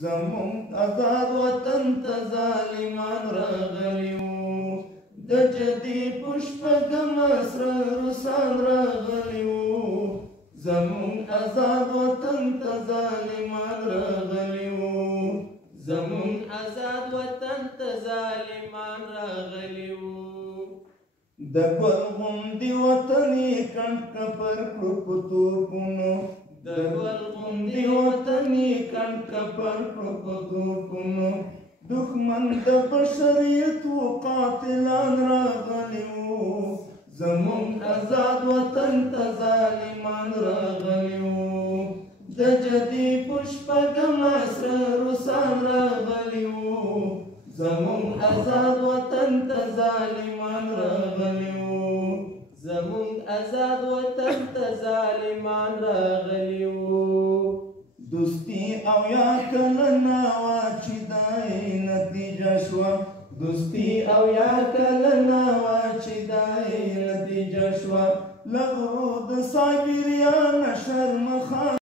زمون آزاد وطن ته ظالمان راغلي وو د جدي پشپږم سره روسان راغلي وو زمون آزاد وطن ته ظالمان راغلي وو زمون آزاد وطن ته ظالمان راغلي وو د ګل غوندې وطن یې کنډ کپر کړو په توپونو د ګل غوندې وطن یې کنډ کپر کړو په توپونو دښمن د بشریت و قاتلان راغلي وو زمون آزاد وطن ته ظالمان راغلي وو د جدي پشپږم سره روسان راغلي وو زمون آزاد وطن ته ظالمان راغلي وو زمون آزاد وطن ته ظالمان راغلي وو دوستي او یا کلنا وا چې دای نتیجه شوه دوستي او یا کلنا وا چې دای نتیجه شوه لغرو د صابریان شرم خان